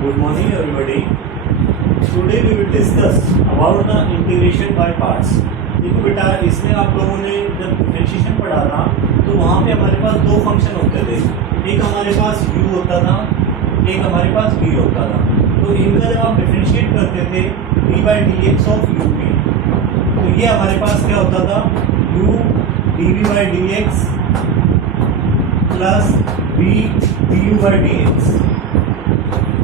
Good morning everybody. Today we will discuss about the integration by parts. देखो बेटा, इसमें आप लोगों ने जब डिफरेंशिएशन पढ़ा था तो वहाँ पे हमारे पास दो फंक्शन होते थे। एक हमारे पास u होता था, एक हमारे पास v होता था। तो इनका जब आप डिफरेंशिएट करते थे d/dx ऑफ u तो ये हमारे पास क्या होता था, u dv/dx plus v du/dx।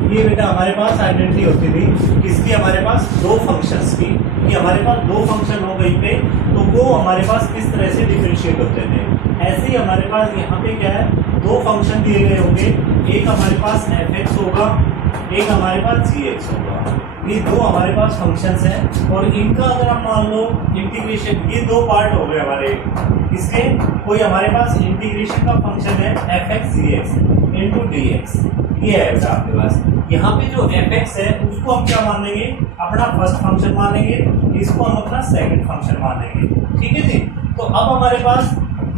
ये बेटा हमारे पास आइडेंटिटी होती थी किसकी, हमारे पास दो फंक्शंस की, कि हमारे पास दो फंक्शन हो गई पे तो वो हमारे पास किस तरह से डिफरेंशिएट होते थे। ऐसे ही हमारे पास यहाँ पे क्या है, दो फंक्शन दिए गए होंगे, एक हमारे पास fx होगा, एक हमारे पास gx होगा। ये दो हमारे पास फंक्शंस हैं और इनका अगर हम मान लो इंटीग्रेशन, ये दो पार्ट हो गए हमारे इसके। कोई हमारे पास इंटीग्रेशन का फंक्शन है fx gx इंटू dx, ये है बेटा आपके पास। यहाँ पे जो fx है उसको हम क्या मान लेंगे, अपना फर्स्ट फंक्शन मान लेंगे, इसको हम अपना सेकंड फंक्शन मान लेंगे। ठीक है जी। तो अब हमारे पास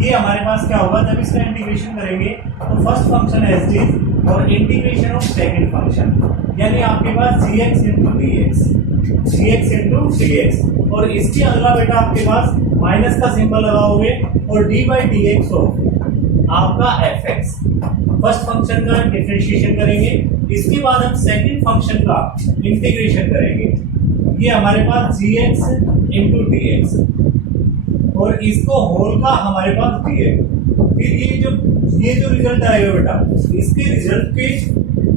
ये हमारे पास क्या होगा, जब इसका इंटीग्रेशन करेंगे तो फर्स्ट फंक्शन है एज इट और इंटीग्रेशन ऑफ सेकंड फंक्शन, यानी आपके पास gx इंटू dx और इसके अलावा बेटा आपके पास माइनस का सिंबल लगाओगे और d/dx ऑफ आपका fx। फर्स्ट फंक्शन का डिफरेंशिएशन करेंगे, इसके बाद हम सेकंड फंक्शन का इंटीग्रेशन करेंगे। ये हमारे पास gx इंटू dx और इसको होल का हमारे पास dx। फिर ये जो रिजल्ट आएगा बेटा, इसके रिजल्ट पे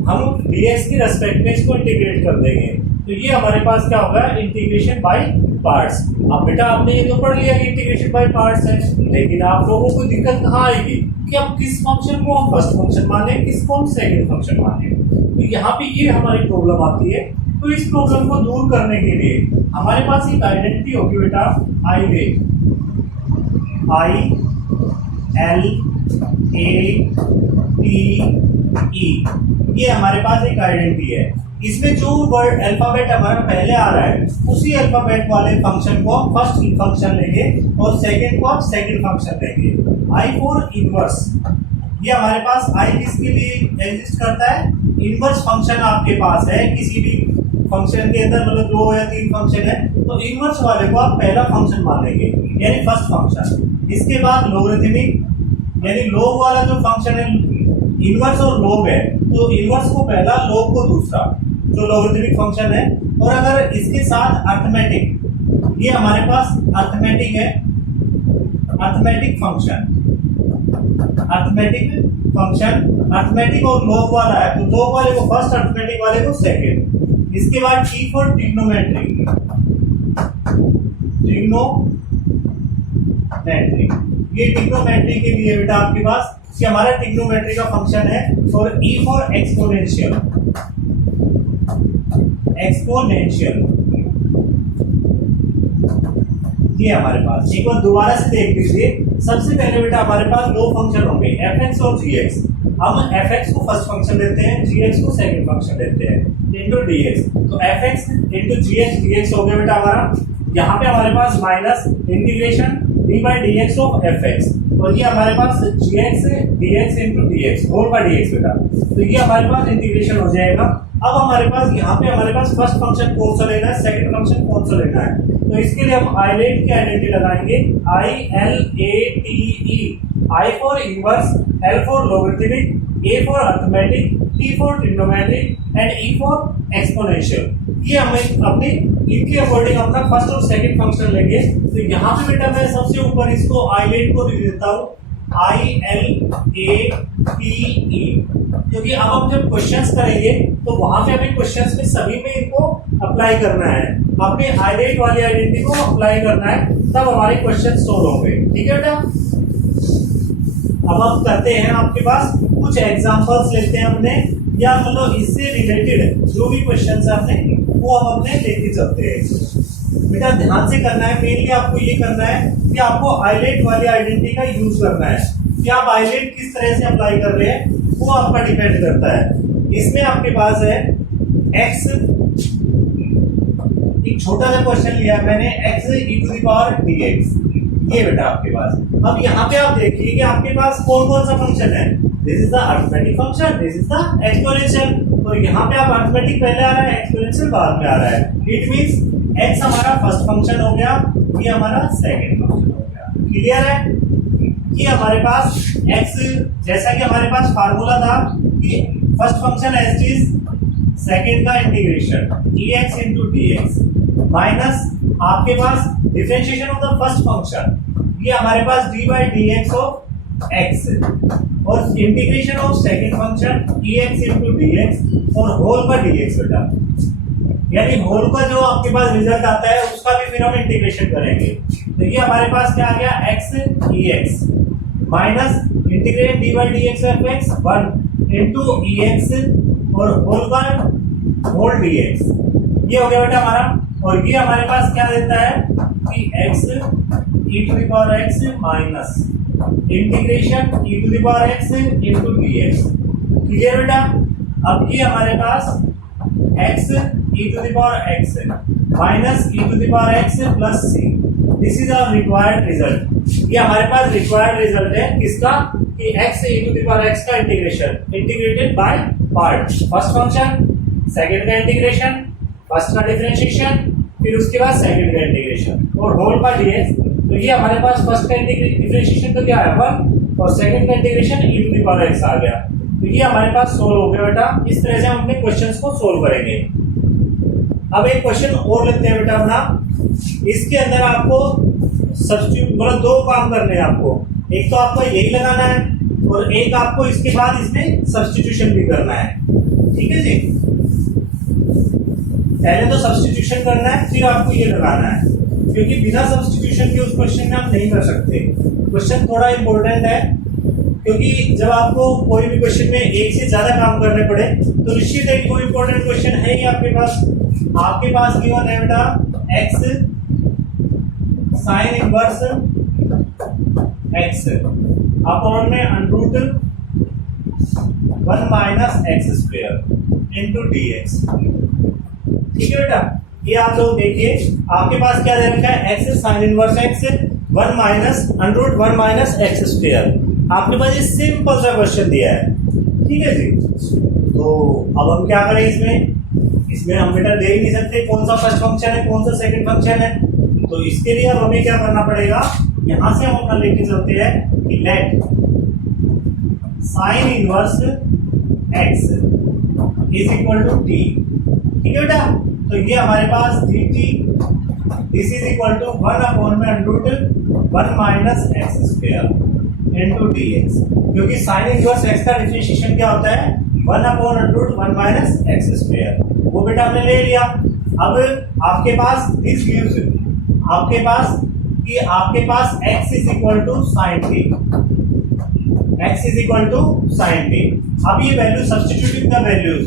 हम dx की रेस्पेक्ट में इसको इंटीग्रेट कर देंगे। तो ये हमारे पास क्या होगा, इंटीग्रेशन बाय पार्ट्स। अब बेटा आपने ये तो पढ़ लिया कि इंटीग्रेशन बाय पार्ट्स है, लेकिन आप लोगों को दिक्कत कहाँ आएगी कि अब किस फंक्शन को हम फर्स्ट फंक्शन माने, किसको हम सेकंड फंक्शन माने। तो यहाँ पे ये हमारी प्रॉब्लम आती है। तो इस प्रॉब्लम को दूर करने के लिए हमारे पास एक आइडेंटिटी होगी बेटा, I L A T E, ये हमारे पास एक आइडेंटिटी है। इसमें जो वर्ड अल्फाबेट हमारा पहले आ रहा है उसी अल्फाबेट वाले फंक्शन को हम फर्स्ट फंक्शन लेंगे और सेकंड को हम सेकंड फंक्शन लेंगे। I फॉर इनवर्स, ये हमारे पास I किसके लिए एग्जिस्ट करता है, इनवर्स फंक्शन आपके पास है किसी भी फंक्शन के अंदर, मतलब 2 या 3 फंक्शन है तो इनवर्स वाले को आप पहला फंक्शन मानेंगे यानी फर्स्ट फंक्शन। इसके बाद लोगरिथमिक यानी लोग वाला जो फंक्शन है, इनवर्स और लोग है तो इनवर्स को पहला, लोग को दूसरा, जो लोगरिथमिक फंक्शन है। और अगर इसके साथ अर्थमेटिक, ये हमारे पास अर्थमेटिक है, अर्थमेटिक फंक्शन अर्थमेटिक और लोग वाला है तो लोग वाले को फर्स्ट, अर्थमेटिक वाले को सेकंड। इसके बाद T फॉर ट्रिग्नोमेट्रिक, ये ट्रिग्नोमेट्री के लिए बेटा आपके पास कि हमारा ट्रिग्नोमेट्री का फंक्शन है। और E फॉर एक्सपोनेंशियल, ये हमारे पास। एक बार दोबारा से देख लीजिए, सबसे पहले बेटा हमारे पास दो फंक्शन होंगे fx और gx। हम fx को फर्स्ट फंक्शन लेते हैं, gx को सेकंड फंक्शन लेते हैं इंटू dx। तो fx इंटू gx, dx हो गया बेटा हमारा। यहाँ पे हमारे पास minus integration d/dx of fx और ये हमारे पास gx dx into dx, whole का dx बेटा। तो ये हमारे पास इंटीग्रेशन हो जाएगा। अब हमारे पास यहाँ पे हमारे पास फर्स्ट फंक्शन कौन सा लेना है, सेकंड फंक्शन कौन सा लेना है। तो इसके लिए हम आइलेट की आइडेंटिटी लगाएंगे, I L A T E, I for inverse, L for logarithmic, A for arithmetic, T for trigonometric and E for exponential. ये हमें अपने इनके अकॉर्डिंग अपना फर्स्ट और सेकंड फंक्शन लेंगे। तो यहाँ पे बेटा मैं सबसे ऊपर इसको आइलेट को लिख देता हूँ, I L A T E, क्योंकि अब हम जब क्वेश्चंस करेंगे तो वहां पे हमें क्वेश्चंस में सभी में इनको अप्लाई करना है, अपने हाईलाइट वाली आइडेंटिटी को अप्लाई करना है, तब हमारे क्वेश्चन सोल्व होंगे। ठीक है बेटा। अब हम करते हैं, आपके पास कुछ एग्जांपल्स लेते हैं अपने, या मतलब इससे रिलेटेड जो भी क्वेश्चंस आपने वो हम अपने लेके चलते हैं। बेटा ध्यान से करना है, मेनली आपको ये करना है कि आपको हाईलाइट वाली आइडेंटिटी का यूज करना है। कि आप हाईलाइट किस तरह से अप्लाई कर रहे हैं वो आपका डिपेंड करता है। इसमें आपके पास है x, एक छोटा सा क्वेश्चन लिया मैंने, x e⁻dx, ये बेटा आपके पास। अब यहाँ पे आप देखिए कि आपके पास कौन कौन सा फंक्शन है। This is the arithmetic function, this is the exponential. तो तो यहाँ पे आप अर्थमेटिक पहले आ रहा है, एक्सपोनेंशियल बाद में आ रहा है। इट मींस x हमारा फर्स्ट फंक्शन हो गया, ये हमारा सेकंड फंक्शन हो गया। क्लियर है? ये हमारे पास x, जैसा कि हमारे पास फार्मूला था कि first function as is second का integration dx into dx minus आपके पास differentiation of the first function, ये हमारे पास d by dx of x और integration of second function dx into dx और होल का dx बेटा, यानी होल का जो आपके पास रिजल्ट आता है उसका भी फिर हम इंटीग्रेशन करेंगे। तो ये हमारे पास क्या आ गया, x dx minus integrate d by dx of x 1 into ex और होल का होल dx, ये हो गया बेटा हमारा। और ये हमारे पास क्या देता है कि x e to the power x minus integration e to the power x into dx। Clear बेटा? अब ये हमारे पास x e to the power x minus e to the power x plus c, this is our required result. ये हमारे पास required result है किसका, कि x e to the power x का integration, integrated by part, first function, second का integration, first का differentiation, फिर उसके बाद सेकंड का इंटीग्रेशन और होल का dx। तो ये हमारे पास फर्स्ट का डिफरेंशिएशन तो क्या है 1 और सेकंड का integration e to the power x आ गया। तो ये हमारे पास सोल्व हो गया बेटा। इस तरह से हम अपने क्वेश्चंस को सोल्व करेंगे। अब एक क्वेश्चन और लेते हैं बेटा अपना, इसके अंदर आपको सब्स्टिट्यूट मतलब दो काम करने हैं आपको, एक तो आपको यही लगाना है और एक आपको इसके बाद इसमें सब्स्टिट्यूशन भी करना है। ठीक है जी, पहले तो सब्स्टिट्यूशन करना है फिर आपको ये लगाना है, क्योंकि बिना सब्स्टिट्यूशन के उस क्वेश्चन में आप नहीं कर सकते। क्वेश्चन थोड़ा इंपॉर्टेंट है, क्योंकि जब आपको कोई भी क्वेश्चन में एक से ज्यादा काम करने पड़े तो निश्चित है कोई इंपॉर्टेंट क्वेश्चन है ही आपके पास गिवन है बेटा x sine inverse x upon में under root 1 minus x square into dx। ठीक है बेटा, ये आप लोग देखिए आपके पास क्या दे रखा है, x sine inverse x 1 minus under root 1 minus x square. आपके पास ये सिंपल सा क्वेश्चन दिया है। ठीक है जी, तो अब हम क्या करें इसमें हम बेटा दे ही नहीं सकते कौन सा फर्स्ट फंक्शन है कौन सा सेकंड फंक्शन है। तो इसके लिए अब हमें क्या करना पड़ेगा, यहां से हम अपना लेके चलते हैं कि let sine inverse x is equal to t। ठीक है बेटा, तो ये हमारे पास dt this is equal to 1 upon में under root 1 minus x square into dx, क्योंकि साइन इनवर्स x का डिफरेंशिएशन क्या होता है 1 upon under root 1 minus x square, वो बेटा हमने ले लिया। अब आपके पास दिस गिव्स आपके पास x is equal to sin t, x is equal to sin t। अब ये value substituting the values,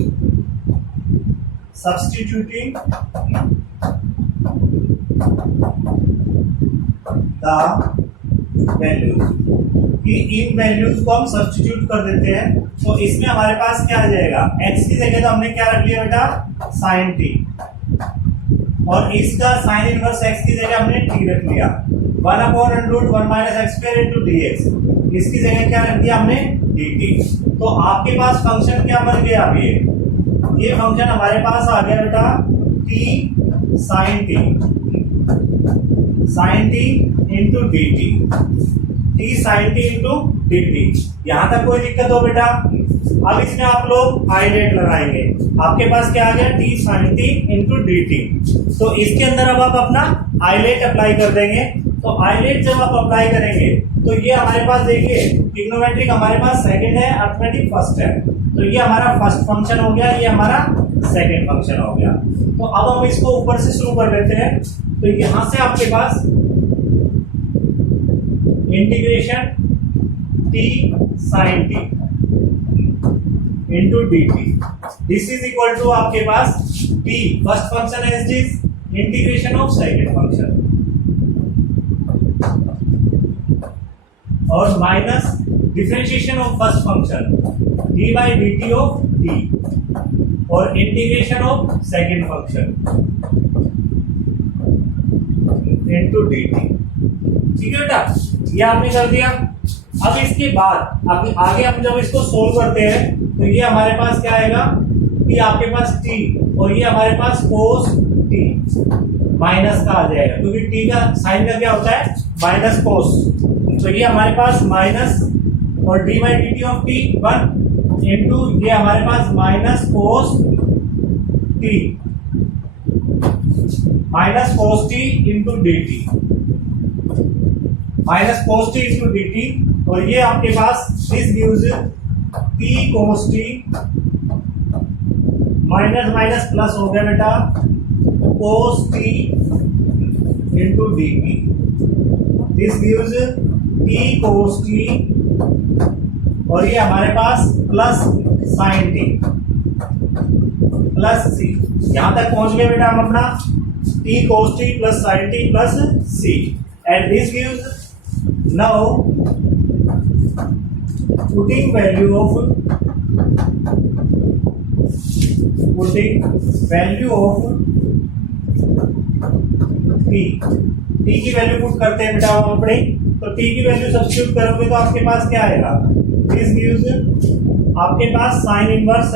substituting the values, कि इन वैल्यूज को हम सब्स्टिट्यूट कर देते हैं। तो इसमें हमारे पास क्या आ जाएगा, x की जगह तो हमने क्या रख लिया बेटा sin t, और इसका साइन इनवर्स x की जगह हमने t रख लिया 1 upon under root 1 minus x square into dx, इसकी जगह क्या रख दिया हमने dt। तो आपके पास फंक्शन क्या बन गया, अब ये फंक्शन हमारे पास आ गया बेटा t sin t into dt, t sin t into dt। यहां तक कोई दिक्कत हो बेटा? अब इसमें आप लोग आइलेट लगाएंगे, आपके पास क्या आ गया t sin t into dt। तो इसके अंदर अब आप अपना आइलेट अप्लाई कर देंगे। तो आइलेट जब आप अप्लाई करेंगे तो ये हमारे पास देखिए ट्रिग्नोमेट्रिक हमारे पास सेकंड है, अर्थमेटिक फर्स्ट है। तो ये हमारा फर्स्ट फंक्शन हो गया, ये हमारा सेकंड फंक्शन हो गया। तो अब हम इसको ऊपर से शुरू कर लेते हैं। तो यहां से आपके पास integration t sin t into dt, this is equal to आपके पास t first function as is integration of second function और minus differentiation of first function d by dt of t और integration of second function into dt। ठीक है बेटा, ये आपने कर दिया। अब इसके बाद आगे हम जब इसको सोल्व करते हैं तो ये हमारे पास क्या आएगा कि ये आपके पास t और ये हमारे पास cos t माइनस का आ जाएगा, क्योंकि t का साइन का क्या होता है माइनस cos, तो ये हमारे पास माइनस और dy dt of t 1 into ये हमारे पास minus cos t into dt, minus cos t into dt, और ये आपके पास this gives t cos t minus minus plus हो गया बेटा cos t into dt, this gives t cos t, और ये हमारे पास plus sin t plus c, यहां तक पहुंच गए बेटा हम अपना t cos t plus sin t plus c, and this gives now putting value of t की वैल्यू पुट करते हैं बेटा हम अपने, तो t की वैल्यू सब्स्टिट्यूट करोगे तो आपके पास क्या आएगा, दिस गिव्स आपके पास sin इनवर्स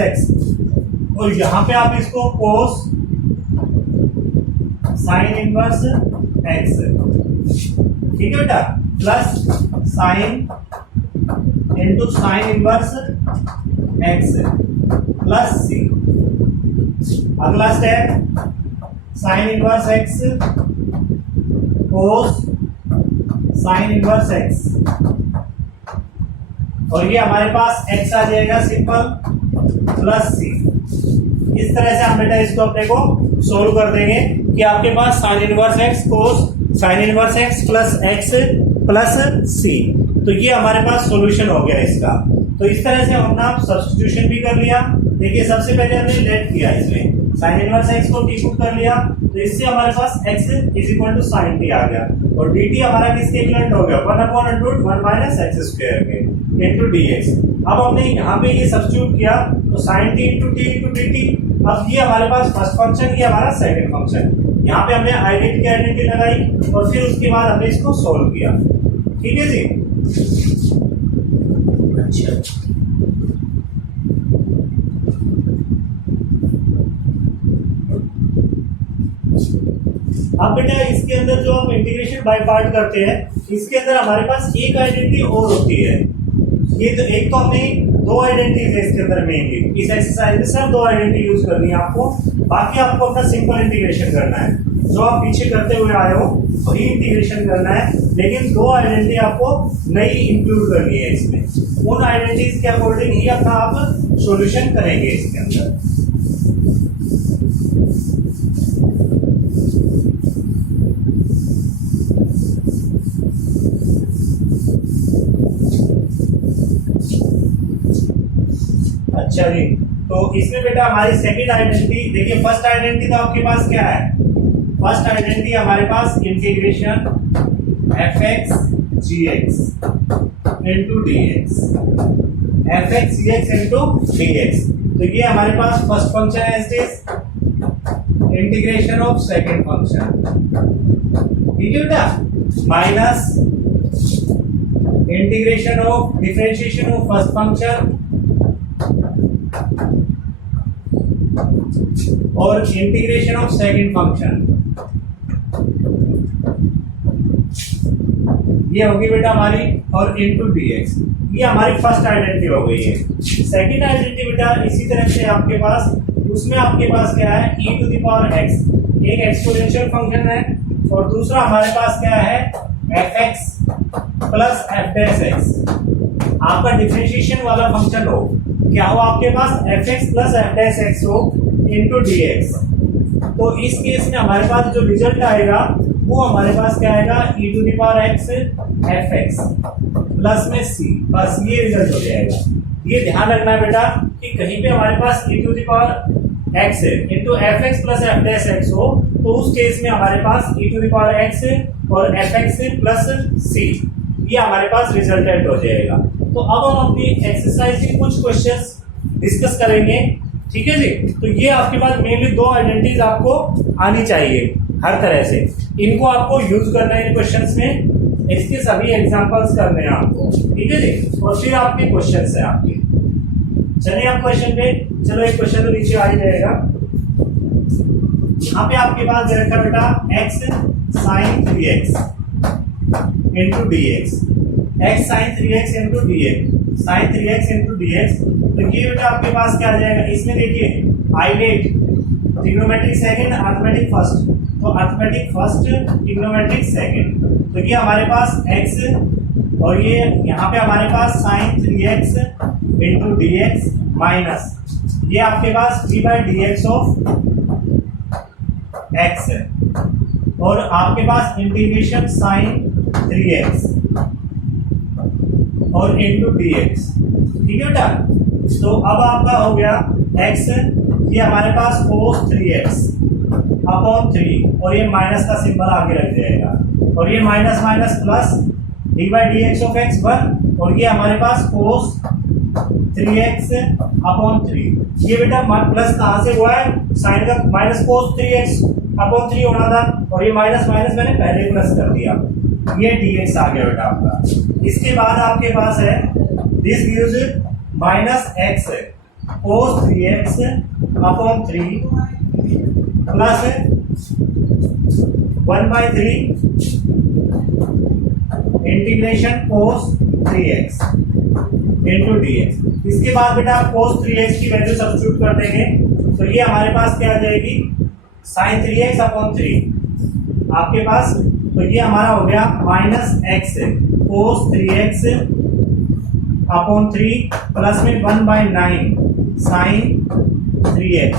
x, और यहां पे आप इसको cos sin इनवर्स x, ठीक है बेटा, plus sin into sin inverse x plus c, अगला step sin inverse x cos sin inverse x, और ये हमारे पास x आ जाएगा सिंपल प्लस c। इस तरह से हम बेटा इसको अपने को सोल्व कर देंगे कि आपके पास sin inverse x cos sin inverse x plus c, तो ये हमारे पास सॉल्यूशन हो गया इसका। तो इस तरह से हमने सब्स्टिट्यूशन भी कर लिया। देखिए सबसे पहले हमने लेट किया, इसमें sin इनवर्स x को t पुट कर लिया, तो इससे हमारे पास x is equal to sin t आ गया, और dt हमारा किसके इक्विवेलेंट हो गया 1/√1 माइनस x स्क्वायर के इनटू dx। अब हमने यहाँ पे ये सब्स्टिट्यूट किया तो sin t इंटू dt, अब ये हमारे पास फर्स्ट फंक्शन, ये हमारा सेकंड फंक्शन, यहाँ पे हमने आइडेंटिटी लगाई और फिर उसके बाद हमने इसको सोल्व किया, ठीक है जी। अच्छा अब बेटा इसके अंदर जो हम इंटीग्रेशन बाय पार्ट करते हैं, इसके अंदर हमारे पास एक आइडेंटिटी और होती है। ये तो एक तो हमने दो आइडेंटिटीज है इसके अंदर मेनली, इस एक्सरसाइज में सिर्फ दो आइडेंटिटी यूज करनी है आपको, बाकी आपको अपना सिंपल इंटीग्रेशन करना है, जो आप पीछे करते हुए आए हो वही इंटीग्रेशन करना है, लेकिन दो आइडेंटिटी आपको नई इंक्लूड करनी है इसमें। उन आइडेंटिटीज के अकॉर्डिंग ही अपना आप सॉल्यूशन करेंगे इसके अंदर। अच्छा जी, तो इसमें बेटा हमारी सेकंड आइडेंटिटी देखिए, फर्स्ट आइडेंटिटी तो आपके पास क्या है, फर्स्ट आइडेंटिटी हमारे पास integration fx gx into dx, fx gx into dx, तो ये हमारे पास फर्स्ट फंक्शन है, it is integration of second function, ठीक है बेटा, minus integration of differentiation of first function और इंटीग्रेशन ऑफ सेकंड फंक्शन, ये होगी बेटा हमारी, और इनटू dx, ये हमारी फर्स्ट आइडेंटिटी हो गई है। सेकंड आइडेंटिटी बेटा इसी तरह से आपके पास, उसमें आपके पास क्या है e to the power x, एक एक्सपोनेंशियल फंक्शन है, और दूसरा हमारे पास क्या है fx प्लस f'(x), आपका डिफरेंशिएशन वाला फंक्शन हो, क्या हो आपके पास fx प्लस f'(x) हो इनटू dx। तो इस केस में हमारे पास जो रिजल्ट आएगा वो हमारे पास क्या आएगा e to the power x fx plus में c, बस ये रिजल्ट हो जाएगा। ये ध्यान रखना है बेटा कि कहीं पे हमारे पास e to the power x into fx plus f'(x) हो, तो उस केस में हमारे पास e to the power x और fx प्लस c, ये हमारे पास रिजल्टेंट हो जाएगा। तो अब हम अपनी एक्सरसाइज के कुछ क्वेश्चंस डिस्कस करेंगे, ठीक है जी। तो ये आपके पास मेनली दो आइडेंटिटीज आपको आनी चाहिए हर तरह से, इनको आपको यूज करना है इन क्वेश्चंस में, इसके सभी एग्जांपल्स करने हैं आपको, ठीक है जी। और फिर आपके क्वेश्चंस है आपके। चलिए आप क्वेश्चन पे, चलो एक क्वेश्चन तो नीचे आ ही जाएगा। यहाँ पे आपके पास दे रखा बेटा x sin 3x into D x, x sine 3x into D x, sine 3x into D x. तो ये बेटा आपके पास क्या आ जाएगा, इसमें देखिए ILATE trigonometric second arithmetic first, तो अर्थमेटिक फर्स्ट ट्रिग्नोमेट्रिक सेकंड, तो ये हमारे पास x और ये यहाँ पे हमारे पास sine 3x into D X minus ये आपके पास D by D X of X है, और आपके पास इंटीग्रेशन साइन 3x और इंटू डी एक्स, ठीक है बेटा। तो अब आपका हो गया x, ये हमारे पास cos 3x अपॉन 3 और ये माइनस का सिंबल आगे रख जाएगा, और ये minus minus plus D by D X of x 1, और ये हमारे पास cos 3x अपॉन 3। ये बेटा प्लस कहाँ से हुआ है, साइन का माइनस cos 3x अपॉन 3 होना था, और ये माइनस माइनस मैंने पहले प्लस कर दिया, ये dx आ गया बेटा आपका। इसके बाद आपके पास है this gives minus x cos 3x upon 3 plus 1/3 integration cos 3x into dx। इसके बाद बेटा आप cos 3x की वैल्यू सब्स्टिट्यूट कर देंगे, तो ये हमारे पास क्या आ जाएगी, साइन 3x अपॉन 3 आपके पास, तो ये हमारा हो गया minus x cos 3x upon 3 plus में 1/9 साइन 3x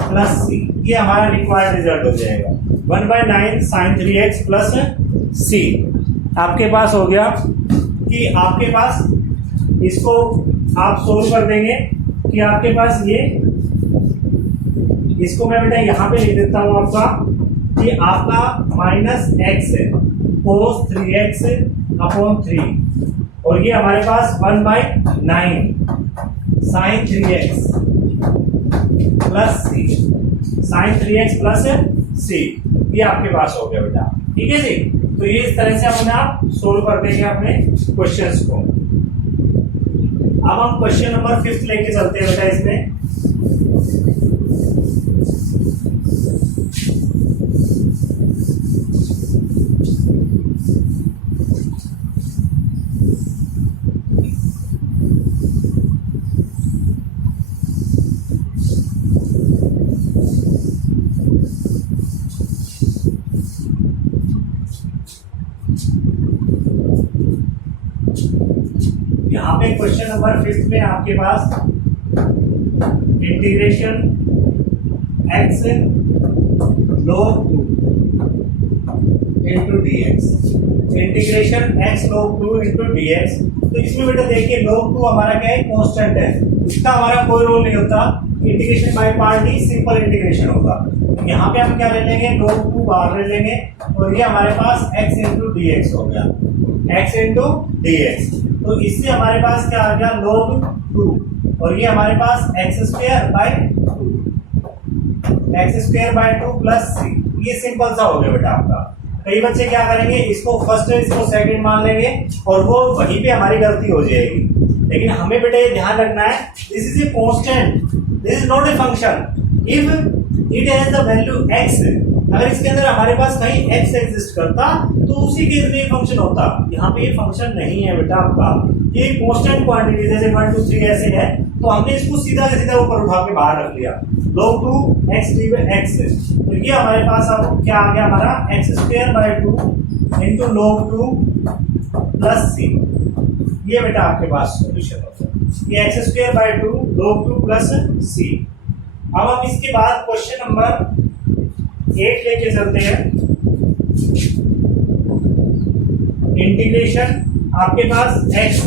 प्लस c, ये हमारा रिक्वायर्ड रिजल्ट हो जाएगा 1/9 साइन 3x प्लस c। आपके पास हो गया कि आपके पास इसको आप सोल्व कर देंगे कि आपके पास ये, इसको मैं बेटा यहाँ पे लिख देता हूँ आपका कि आपका minus x cos 3x upon 3 और ये हमारे पास 1/9 sine 3x plus c, sine 3x plus c, ये आपके पास हो गया बेटा, ठीक है जी। तो ये इस तरह से अपने आप सोल्व कर देंगे अपने क्वेश्चंस को। अब हम क्वेश्चन नंबर 5 लेके चलते हैं बेटा। इसमें यहाँ पे क्वेश्चन नंबर 5 में आपके पास integration x log 2 into D X, integration x log 2 into D x. तो इसमें बेटा देखिए log 2 हमारा क्या है, कांस्टेंट है, इसका हमारा कोई रोल नहीं होता, integration by part he simple integration होगा। यहाँ पे हम क्या ले लेंगे, log 2 बाहर ले लेंगे, और ये हमारे पास x इंटू डी एक्स हो गया, x इंटू डी एक्स। तो इससे हमारे पास क्या आ गया, log 2, और ये हमारे पास x square by 2 plus c। ये सिंपल सा हो गया बेटा आपका। कई बच्चे क्या करेंगे, इसको फर्स्ट इसको सेकंड मान लेंगे और वो वहीं पे हमारी गलती हो जाएगी। लेकिन हमें बेटा ये ध्यान रखना है, this is a constant, this is not a function. If it has the value x, अगर इसके अंदर हमारे पास कहीं x एग्जिस्ट करता तो उसी केस में फंक्शन होता। यहाँ पे ये फंक्शन नहीं है बेटा आपका, ये कांस्टेंट क्वांटिटी जैसे 1 2 3 ऐसे है, तो हमने इसको सीधा सीधा ऊपर उठा के बाहर रख लिया, log 2 x x। तो ये हमारे पास अब क्या आ गया, हमारा x square by 2 into log 2 plus c। ये बेटा आपके पास सोल्यूशन होता है, ये x square by 2 log 2 plus c। अब हम इसके बाद क्वेश्चन नंबर 8 लेके चलते हैं। इंटीग्रेशन आपके पास x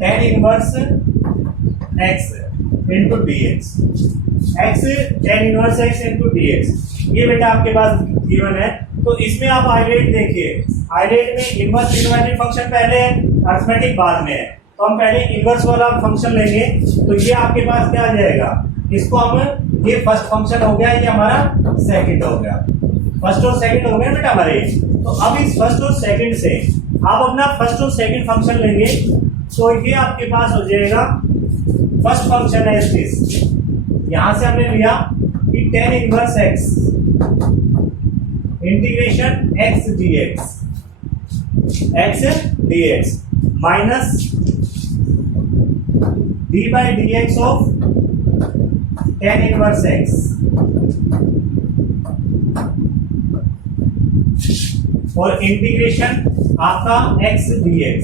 tan inverse x into D x, x tan inverse x into D x. ये बेटा आपके पास गिवन है। तो इसमें आप आइलेट देखिए, आइलेट में इनवर्स ट्रिग्नोमेट्रिक फंक्शन पहले है, अरिथमेटिक बाद में है। तो हम पहले इनवर्स वाला फंक्शन लेंगे, तो ये आपके पास क्या आ जाएगा, इसको हम, ये फर्स्ट फंक्शन हो गया, ये हमारा सेकंड हो गया, फर्स्ट और सेकंड हो गया बेटा हमारे। तो अब इस फर्स्ट और सेकंड से आप अपना फर्स्ट और सेकंड फंक्शन लेंगे, तो ये आपके पास हो जाएगा फर्स्ट फंक्शन है दिस। यहां से हमने लिया कि tan inverse x integration x dx minus d by dx of tan inverse x और इंटीग्रेशन आपका x dx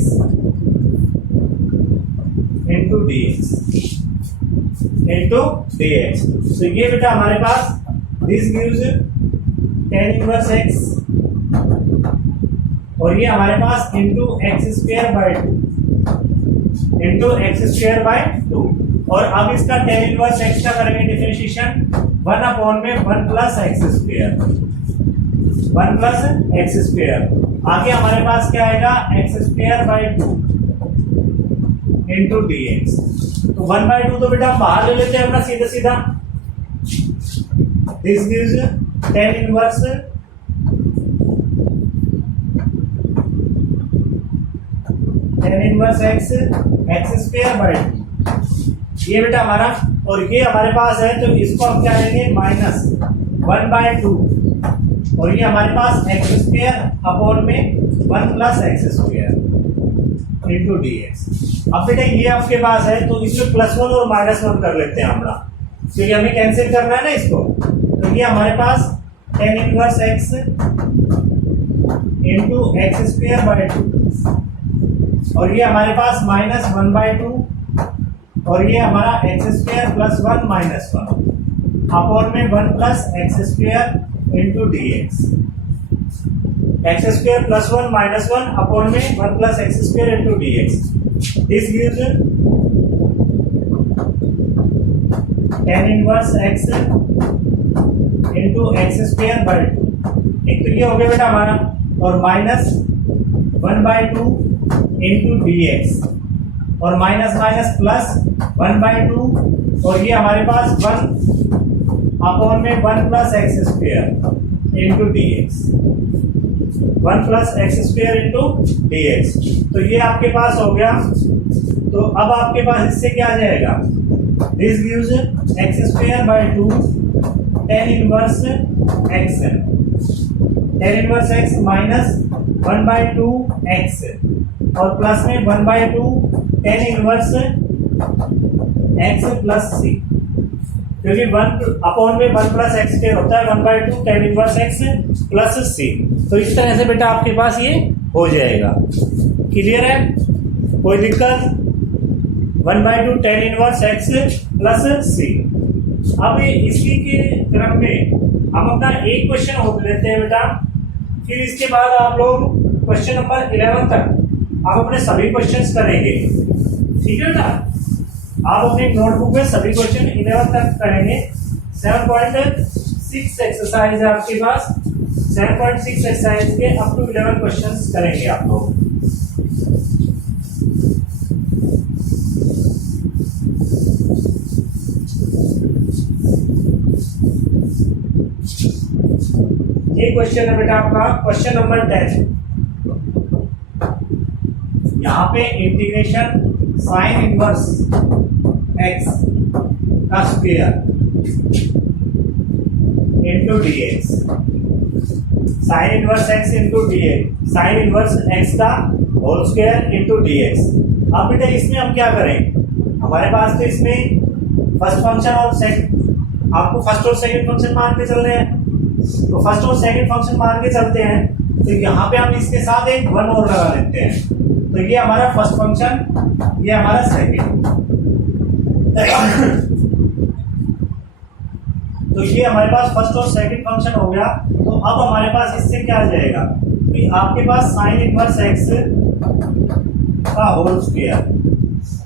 इंटू dx। तो ये बेटा हमारे पास this gives tan inverse x और ये हमारे पास इंटू x² बाय 2 और अब इसका tan इनवर्स x का करेंगे डिफरेंशिएशन 1/1 प्लस x²। आगे हमारे पास क्या आएगा x² बाय 2 इंटू dx। तो 1/2 तो बेटा हम बाहर ले लेते हैं अपना सीधा this gives tan inverse x² by 2 ये बेटा हमारा, और ये हमारे पास है तो इसको हम क्या लेंगे -1/2 और ये हमारे पास x² अपॉन में 1 प्लस x² इंटू dx। अब बेटा ये आपके पास है तो इसमें +1 और -1 कर लेते हैं हमरा, क्योंकि हमें कैंसिल करना है ना इसको। तो ये हमारे पास tan inverse x into x² by 2 और ये हमारे पास -1/2 और ये हमारा x² प्लस 1 माइनस 1 अपॉन में 1 plus x² into dx। x² plus 1 minus 1 upon में 1 plus x² into dx। This gives tan inverse x into x² by 2। एक तो ये हो गया बेटा हमारा, और -1/2 इंटू dx और माइनस प्लस 1/2 और ये हमारे पास 1 अपॉन में 1 plus x² into dx। 1 plus x² into dx। तो ये आपके पास हो गया। तो अब आपके पास इससे क्या आ जाएगा, this gives x² by 2 tan inverse x minus 1/2 x और प्लस में 1/2 tan inverse x plus c, क्योंकि 1 अपॉन में 1 प्लस x² होता है 1/2 tan inverse x plus c। तो इस तरह से बेटा आपके पास ये हो जाएगा। क्लियर है, कोई दिक्कत? 1/2 tan inverse x plus c। अब इसी के क्रम में हम अपना एक क्वेश्चन हो लेते हैं बेटा, फिर इसके बाद आप लोग क्वेश्चन नंबर 11 तक आप अपने सभी क्वेश्चंस करेंगे। ठीक है बेटा, आप अपने नोटबुक में सभी क्वेश्चन 11 तक करेंगे। 7.6 एक्सरसाइज है आपके पास, 7.6 एक्सरसाइज के अप टू 11 क्वेश्चंस करेंगे आप लोग। ये क्वेश्चन है बेटा आपका क्वेश्चन नंबर 10। यहाँ पे इंटीग्रेशन साइन इनवर्स x का square into dx, sign inverse x into dx, sign inverse x का होल स्क्वायर इंटू dx। अब बेटा इसमें हम क्या करें, हमारे पास तो इसमें फर्स्ट फंक्शन और सेकंड, आपको फर्स्ट और सेकंड फंक्शन मान के चल रहे हैं, तो फर्स्ट और सेकंड फंक्शन मान के चलते हैं। तो यहाँ पे हम इसके साथ एक 1 और लगा लेते हैं। तो ये हमारा फर्स्ट फंक्शन, ये हमारा सेकंड। तो ये हमारे पास फर्स्ट और सेकंड फंक्शन हो गया। तो अब हमारे पास इससे क्या आ जाएगा कि आपके पास साइन इनवर्स x का होल स्क्वायर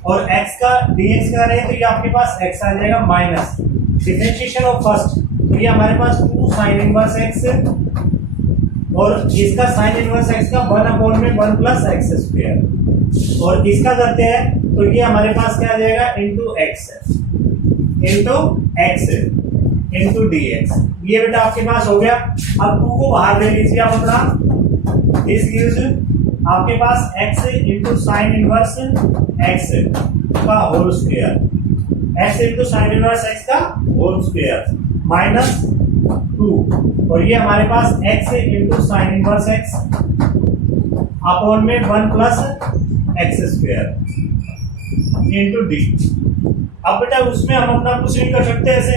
और x का dx का रहे तो ये आपके पास x आ जाएगा माइनस डिफरेंशिएशन ऑफ फर्स्ट। तो ये हमारे पास 2 साइन इनवर्स x और इसका साइन इनवर्स x का 1 में 1 प्लस x² और इसका करते हैं तो ये हमारे पास क्या आ जाएगा इंटू x इंटू dx। ये बेटा आपके पास हो गया। अब 2 को बाहर ले लीजिए आप अपना, दिस गिव्स आपके पास x into sine inverse x का whole square, x into sine inverse x का होल स्क्वायर माइनस 2, और ये हमारे पास x into sine inverse x upon में 1 plus x square into d. अब बेटा उसमें हम अपना कुछ नहीं कर सकते, ऐसे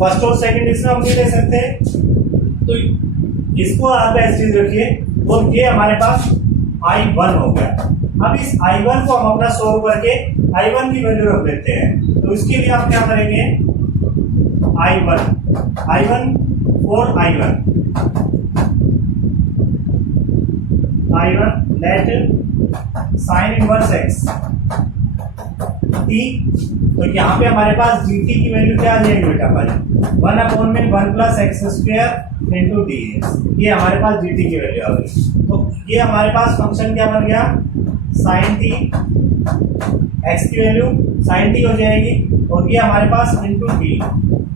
फर्स्ट और सेकंड इसमें हम नहीं ले सकते, तो इसको आप ऐसे चीज रखिए, और ये हमारे पास I1 हो गया। अब इस I1 को हम अपना सोल्व करके I1 की वैल्यू रख लेते हैं, तो इसके लिए आप क्या करेंगे, I1 और I1 late sine inverse x t, तो यहाँ पे हमारे पास dt की वैल्यू क्या आ जाएगी बेटा हमारे 1/1 plus x square into D, ये हमारे पास dt की वैल्यू आ गई। तो ये हमारे पास फंक्शन क्या बन गया, साइन t, x की वैल्यू साइन t हो जाएगी, और ये हमारे पास इंटू डी,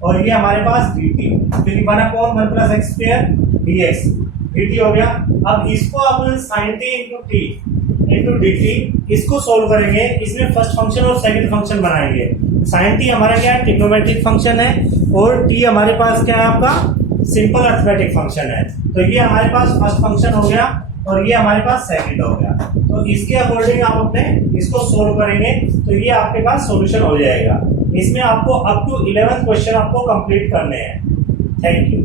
और ये हमारे पास dt, क्योंकि 1/1 plus x square dx dt हो गया। अब इसको अपन साइन t इंटू dt इसको सोल्व करेंगे, इसमें फर्स्ट फंक्शन और सेकंड फंक्शन बनाएंगे। साइन t हमारा क्या है, ट्रिग्नोमेट्रिक फंक्शन है, और t हमारे पास क्या है, आपका सिंपल अरिथमेटिक फंक्शन है। तो ये हमारे पास फर्स्ट फंक्शन हो गया, और ये हमारे पास सेकंड हो गया। तो इसके अकॉर्डिंग आप अपने इसको सोल्व करेंगे, तो ये आपके पास सॉल्यूशन हो जाएगा। इसमें आपको अप टू 11 क्वेश्चन आपको कंप्लीट करने हैं। Thank you.